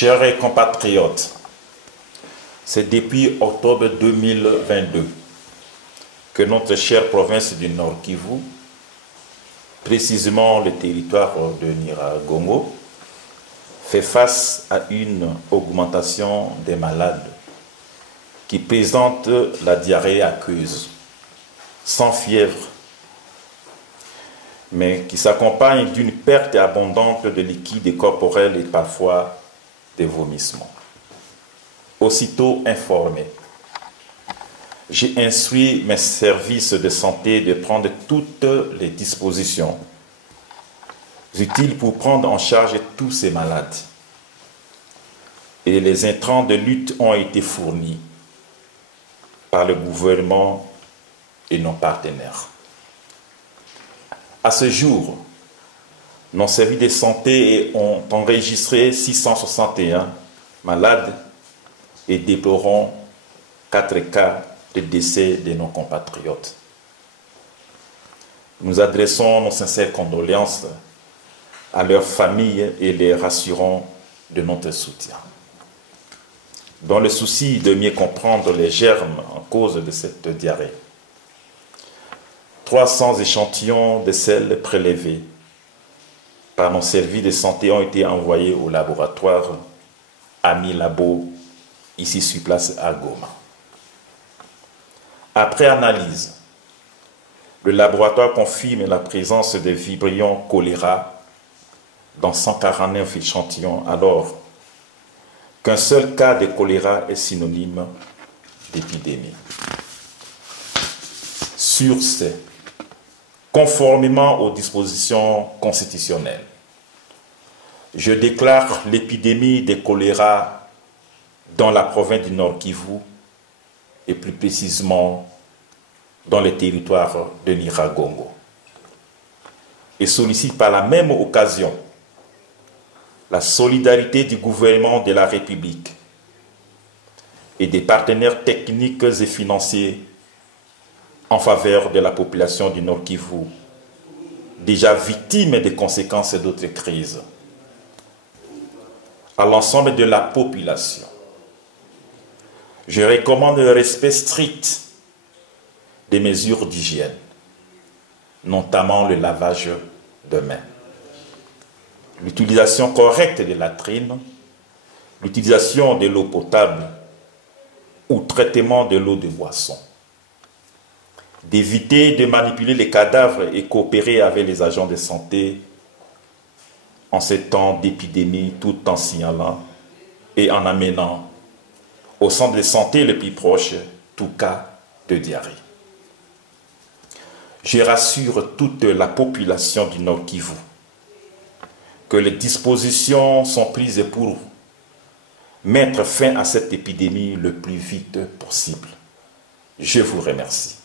Chers compatriotes, c'est depuis octobre 2022 que notre chère province du Nord Kivu, précisément le territoire de Nyiragongo, fait face à une augmentation des malades qui présentent la diarrhée aqueuse, sans fièvre, mais qui s'accompagne d'une perte abondante de liquide corporel et parfois des vomissements. Aussitôt informé, j'ai instruit mes services de santé de prendre toutes les dispositions utiles pour prendre en charge tous ces malades. Et les intrants de lutte ont été fournis par le gouvernement et nos partenaires. À ce jour, nos services de santé ont enregistré 661 malades et déplorons 4 cas de décès de nos compatriotes. Nous adressons nos sincères condoléances à leurs familles et les rassurons de notre soutien. Dans le souci de mieux comprendre les germes en cause de cette diarrhée, 300 échantillons de sel prélevés par nos services de santé ont été envoyés au laboratoire Ami Labo, ici sur place à Goma. Après analyse, le laboratoire confirme la présence de vibrions choléra dans 149 échantillons, alors qu'un seul cas de choléra est synonyme d'épidémie. Sur ce, conformément aux dispositions constitutionnelles, je déclare l'épidémie de choléra dans la province du Nord Kivu et plus précisément dans le territoire de Nyiragongo. Et sollicite par la même occasion la solidarité du gouvernement de la République et des partenaires techniques et financiers en faveur de la population du Nord Kivu, déjà victime des conséquences d'autres crises. À l'ensemble de la population, je recommande le respect strict des mesures d'hygiène, notamment le lavage de mains, l'utilisation correcte des latrines, l'utilisation de l'eau potable ou traitement de l'eau de boisson, d'éviter de manipuler les cadavres et coopérer avec les agents de santé en ces temps d'épidémie, tout en signalant et en amenant au centre de santé le plus proche tout cas de diarrhée. Je rassure toute la population du Nord Kivu que les dispositions sont prises pour mettre fin à cette épidémie le plus vite possible. Je vous remercie.